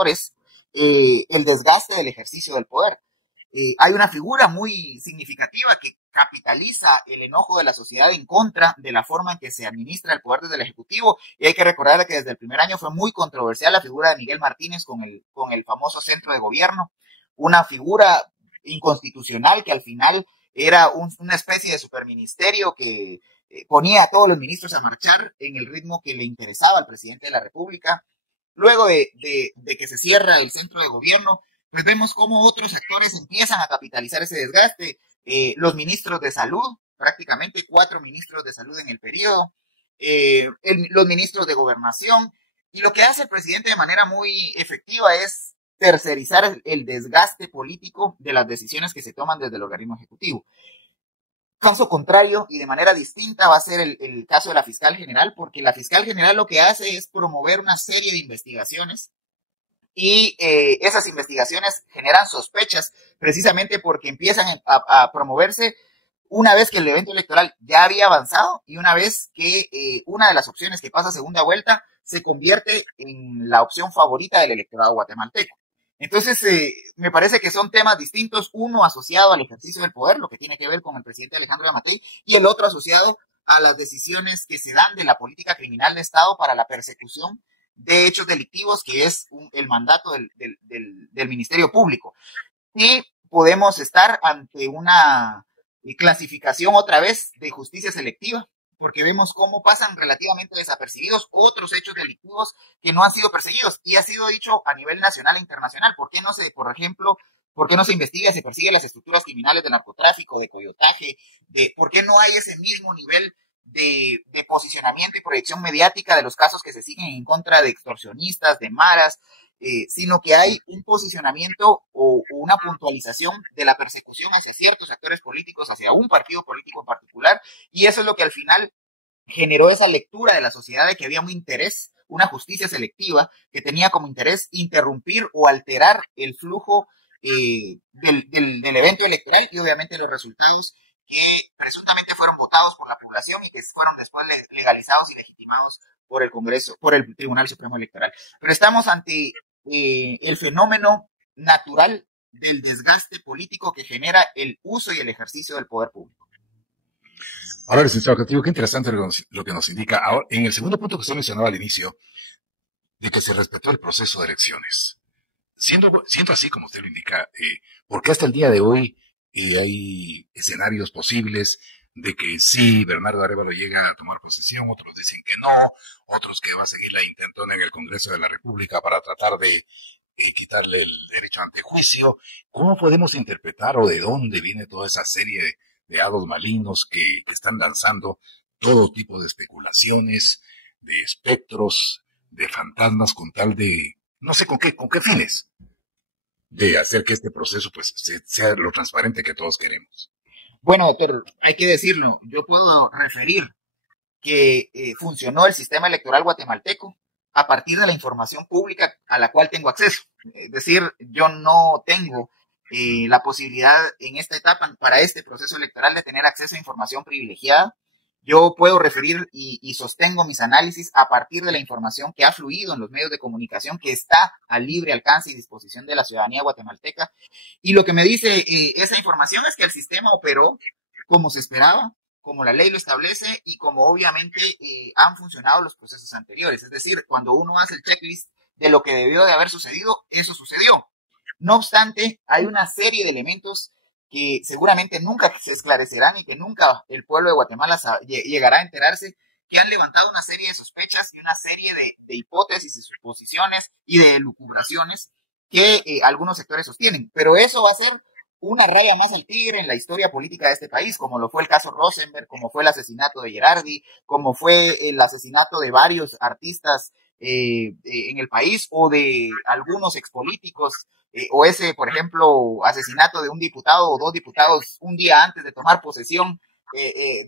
actores el desgaste del ejercicio del poder. Hay una figura muy significativa que capitaliza el enojo de la sociedad en contra de la forma en que se administra el poder desde el Ejecutivo, y hay que recordar que desde el primer año fue muy controversial la figura de Miguel Martínez con el famoso centro de gobierno, una figura inconstitucional que al final era una especie de superministerio que ponía a todos los ministros a marchar en el ritmo que le interesaba al presidente de la República. Luego de que se cierra el centro de gobierno, pues vemos cómo otros actores empiezan a capitalizar ese desgaste. Los ministros de salud, prácticamente 4 ministros de salud en el periodo, los ministros de gobernación, y lo que hace el presidente de manera muy efectiva es tercerizar el desgaste político de las decisiones que se toman desde el organismo ejecutivo. Caso contrario y de manera distinta va a ser el caso de la fiscal general, porque la fiscal general lo que hace es promover una serie de investigaciones y esas investigaciones generan sospechas precisamente porque empiezan a promoverse una vez que el evento electoral ya había avanzado y una vez que una de las opciones que pasa a segunda vuelta se convierte en la opción favorita del electorado guatemalteco. Entonces, me parece que son temas distintos, uno asociado al ejercicio del poder, lo que tiene que ver con el presidente Alejandro Yamatei, y el otro asociado a las decisiones que se dan de la política criminal de Estado para la persecución de hechos delictivos, que es el mandato del Ministerio Público. Y podemos estar ante una clasificación otra vez de justicia selectiva, porque vemos cómo pasan relativamente desapercibidos otros hechos delictivos que no han sido perseguidos, y ha sido dicho a nivel nacional e internacional. ¿Por qué no se, por ejemplo, por qué no se investiga, se persigue las estructuras criminales de narcotráfico, de coyotaje, por qué no hay ese mismo nivel de posicionamiento y proyección mediática de los casos que se siguen en contra de extorsionistas, de maras, sino que hay un posicionamiento o una puntualización de la persecución hacia ciertos actores políticos, hacia un partido político en particular, y eso es lo que al final generó esa lectura de la sociedad de que había un interés, una justicia selectiva que tenía como interés interrumpir o alterar el flujo del evento electoral y obviamente los resultados que presuntamente fueron votados por la población y que fueron después legalizados y legitimados por el Congreso, por el Tribunal Supremo Electoral. Pero estamos ante el fenómeno natural del desgaste político que genera el uso y el ejercicio del poder público. Ahora, licenciado Castillo, qué interesante lo que nos indica. Ahora, en el segundo punto que usted mencionaba al inicio, de que se respetó el proceso de elecciones. Siendo así, como usted lo indica, ¿por qué hasta el día de hoy hay escenarios posibles de que sí, Bernardo Arévalo llega a tomar posesión, otros dicen que no, otros que va a seguir la intentona en el Congreso de la República para tratar de quitarle el derecho ante juicio? ¿Cómo podemos interpretar o de dónde viene toda esa serie de hados malignos que están lanzando todo tipo de especulaciones, de espectros, de fantasmas con tal de, no sé con qué fines, de hacer que este proceso pues sea lo transparente que todos queremos? Bueno, doctor, hay que decirlo, yo puedo referir que funcionó el sistema electoral guatemalteco a partir de la información pública a la cual tengo acceso. Es decir, yo no tengo la posibilidad en esta etapa, para este proceso electoral, de tener acceso a información privilegiada. Yo puedo referir y sostengo mis análisis a partir de la información que ha fluido en los medios de comunicación, que está al libre alcance y disposición de la ciudadanía guatemalteca. Y lo que me dice esa información es que el sistema operó como se esperaba, como la ley lo establece y como obviamente han funcionado los procesos anteriores. Es decir, cuando uno hace el checklist de lo que debió de haber sucedido, eso sucedió. No obstante, hay una serie de elementos que seguramente nunca se esclarecerán y que nunca el pueblo de Guatemala llegará a enterarse, que han levantado una serie de sospechas y una serie de hipótesis y suposiciones y de elucubraciones que algunos sectores sostienen. Pero eso va a ser una raya más al tigre en la historia política de este país, como lo fue el caso Rosenberg, como fue el asesinato de Gerardi, como fue el asesinato de varios artistas en el país, o de algunos expolíticos, o ese, por ejemplo, asesinato de un diputado o 2 diputados un día antes de tomar posesión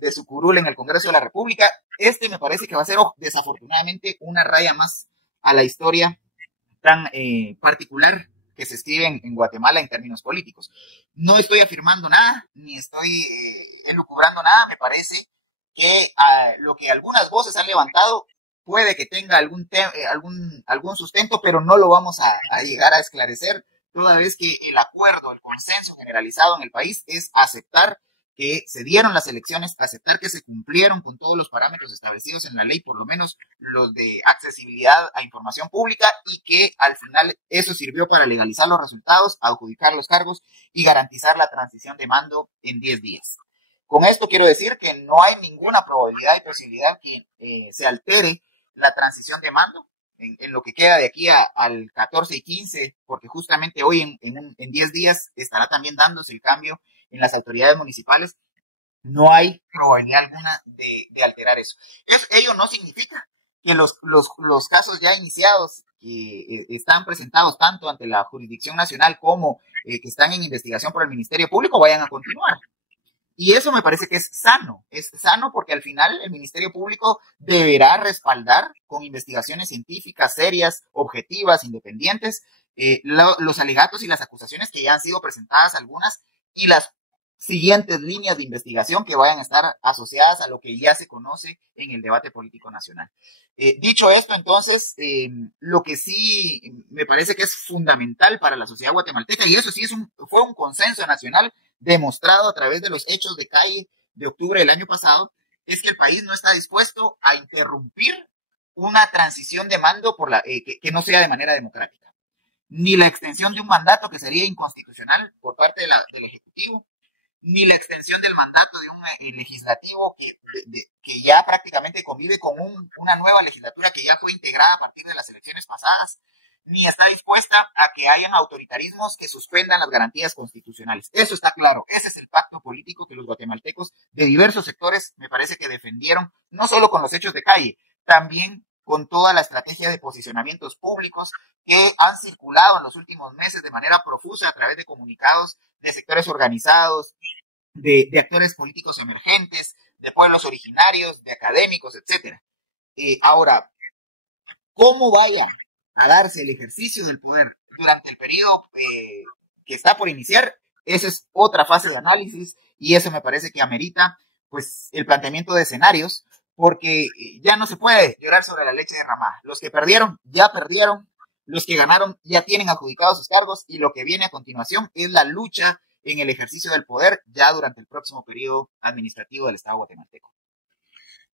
de su curul en el Congreso de la República. Me parece que va a ser desafortunadamente una raya más a la historia tan particular que se escribe en Guatemala en términos políticos. No estoy afirmando nada, ni estoy elucubrando nada. Me parece que lo que algunas voces han levantado puede que tenga algún sustento, pero no lo vamos a llegar a esclarecer, toda vez que el acuerdo, el consenso generalizado en el país es aceptar que se dieron las elecciones, aceptar que se cumplieron con todos los parámetros establecidos en la ley, por lo menos los de accesibilidad a información pública, y que al final eso sirvió para legalizar los resultados, adjudicar los cargos y garantizar la transición de mando en 10 días. Con esto quiero decir que no hay ninguna probabilidad y posibilidad que se altere la transición de mando en lo que queda de aquí al 14 y 15, porque justamente hoy en 10 días estará también dándose el cambio en las autoridades municipales. No hay probabilidad alguna de alterar eso. Ello no significa que los casos ya iniciados que están presentados tanto ante la jurisdicción nacional como que están en investigación por el Ministerio Público vayan a continuar. Y eso me parece que es sano porque al final el Ministerio Público deberá respaldar con investigaciones científicas, serias, objetivas, independientes, los alegatos y las acusaciones que ya han sido presentadas algunas y las siguientes líneas de investigación que vayan a estar asociadas a lo que ya se conoce en el debate político nacional. Dicho esto, entonces, lo que sí me parece que es fundamental para la sociedad guatemalteca, y eso sí fue un consenso nacional demostrado a través de los hechos de calle de octubre del año pasado, es que el país no está dispuesto a interrumpir una transición de mando que no sea de manera democrática, ni la extensión de un mandato que sería inconstitucional por parte del Ejecutivo, ni la extensión del mandato de un legislativo que ya prácticamente convive con una nueva legislatura que ya fue integrada a partir de las elecciones pasadas, ni está dispuesta a que hayan autoritarismos que suspendan las garantías constitucionales. Eso está claro. Ese es el pacto político que los guatemaltecos de diversos sectores me parece que defendieron, no solo con los hechos de calle, también con toda la estrategia de posicionamientos públicos que han circulado en los últimos meses de manera profusa a través de comunicados de sectores organizados, de actores políticos emergentes, de pueblos originarios, de académicos, etc. Ahora, ¿cómo vaya a darse el ejercicio del poder durante el periodo que está por iniciar? Esa es otra fase de análisis y eso me parece que amerita pues el planteamiento de escenarios, porque ya no se puede llorar sobre la leche derramada. Los que perdieron, ya perdieron. Los que ganaron ya tienen adjudicados sus cargos y lo que viene a continuación es la lucha en el ejercicio del poder ya durante el próximo periodo administrativo del Estado guatemalteco.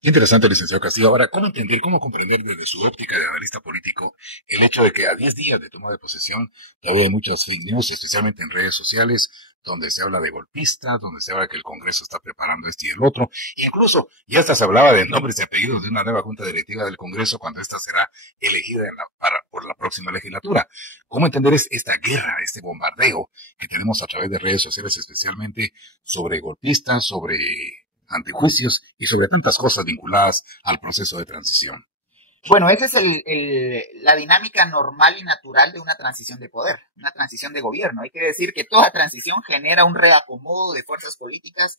Qué interesante, licenciado Castillo. Ahora, ¿cómo comprender desde su óptica de analista político el hecho de que a 10 días de toma de posesión todavía hay muchas fake news, especialmente en redes sociales, donde se habla de golpistas, donde se habla que el Congreso está preparando esto y el otro? Incluso ya hasta se hablaba de nombres y apellidos de una nueva junta directiva del Congreso cuando ésta será elegida por la próxima legislatura. ¿Cómo entender esta guerra, este bombardeo que tenemos a través de redes sociales, especialmente sobre golpistas, sobre antejuicios y sobre tantas cosas vinculadas al proceso de transición? Bueno, esa es la dinámica normal y natural de una transición de poder, una transición de gobierno. Hay que decir que toda transición genera un reacomodo de fuerzas políticas,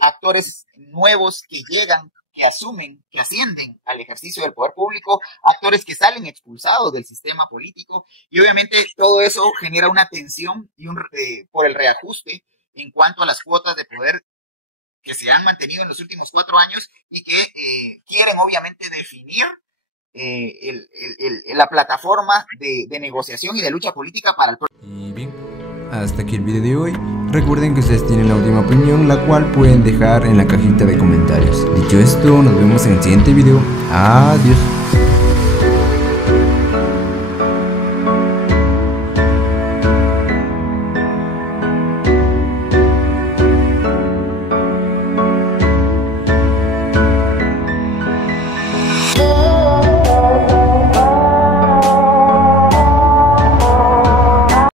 actores nuevos que llegan, que asumen, que ascienden al ejercicio del poder público, actores que salen expulsados del sistema político, y obviamente todo eso genera una tensión y por el reajuste en cuanto a las cuotas de poder que se han mantenido en los últimos 4 años y que quieren obviamente definir la plataforma de negociación y de lucha política para el próximo. Y bien, hasta aquí el video de hoy. Recuerden que ustedes tienen la última opinión, la cual pueden dejar en la cajita de comentarios. Dicho esto, nos vemos en el siguiente video. Adiós.